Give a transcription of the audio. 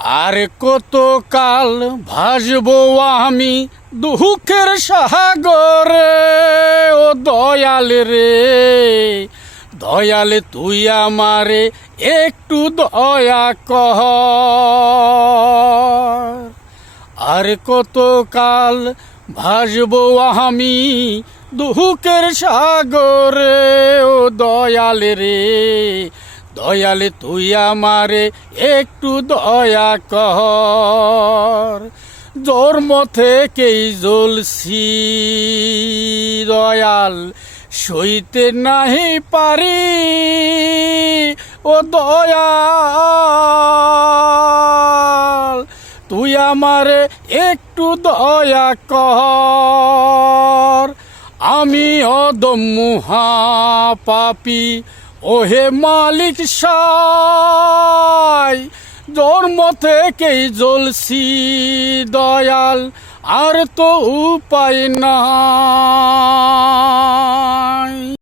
আর কত কাল ভাসবো আমি দুঃখের সাগরে, ও দয়াল রে দয়াল তুই আমারে একটু দয়া কর। আর কত কাল ভাসবো আমি দুঃখের সাগরে, ও দয়াল রে দয়াল তুই আমারে একটু দয়া কর। জন্ম থেকেই জ্বলছি দয়াল, সইতে নাহি পারি ও দয়াল তুই আমারে একটু দয়া কর। আমি অদম মহা পাপী ওহে মালিক সাই, জন্ম থেকেই জ্বলছি দয়াল, আর তো উপায় নাই।